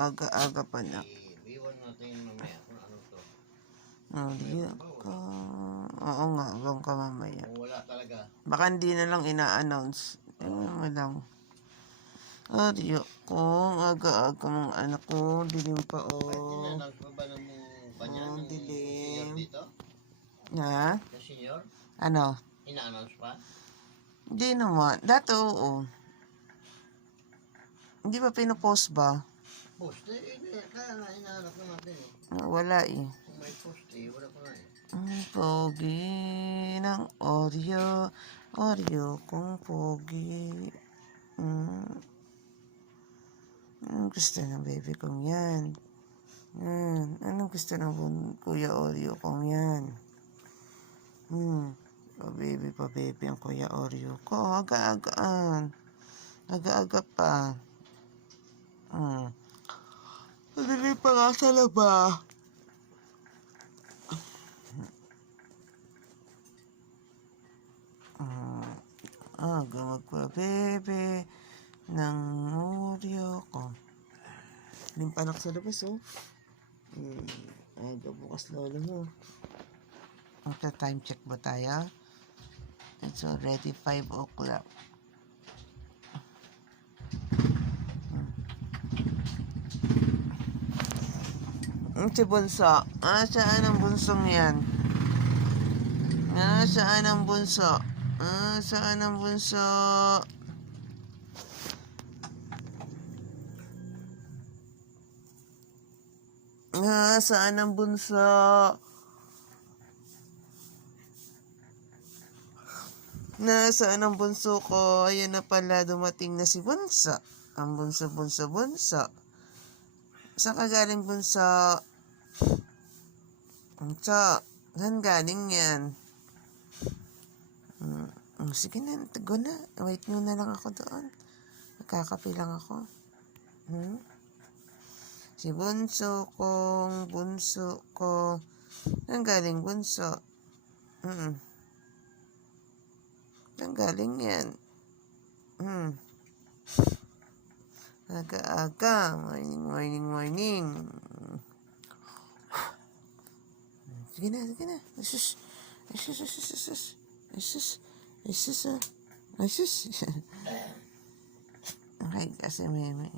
aga-aga pa na. Ano. Oh, di ka. Oo nga, huwag ka mamaya. Wala talaga. Baka hindi na lang ina-announce. Ewan mo lang. Aryo ko, aga-aga mong anak ko, dilim pa oh. Oh, dilim. Ha? Ano? Ina-announce pa? Hindi naman. Dati oo. Hindi ba pinopost ba? Post eh, hindi. Kaya nga inahanap na natin eh. Ah, Wala eh. Kung may post eh, wala pa nga eh. Ang pogi ng Oreo. Oreo kong pogi. Mm. Anong gusto ng baby kong yan? Mm. Anong gusto ng kuya Oreo kong yan? Hmm. Pa baby, pa baby ang kuya Oreo ko. Aga-agaan. Aga-aga pa. Hmm. Madali pa nga sa laba. Ah, aga magpa-bebe ng Oreo ko. Limpanak sa labas, oh. Hmm, aga bukas lolo mo. Magta time check ba tayo? It's already 5 o'clock. Si Bunso. Ah, saan ang bunsong yan? Ah, saan ang bunso? Ah, saan ang bunso? Ah, saan ang bunso? Nasaan ang bunso ko? Ayan na pala, dumating na si Bunso. Ang bunso, bunso, bunso. Saan ka? Bunso, saan galing yan? Hmm, sige na, tago na. Wait nyo na lang ako doon. Nagkakape lang ako. Hmm? Si bunso kong bunso ko. Saan galing bunso? Hmm. Saan galing yan? Hmm. Aga-aga. Morning, morning, morning. Sige na, sige na. Asus. Asus, asus, asus. Asus. Asus, ah. Asus. Okay, kasi may, may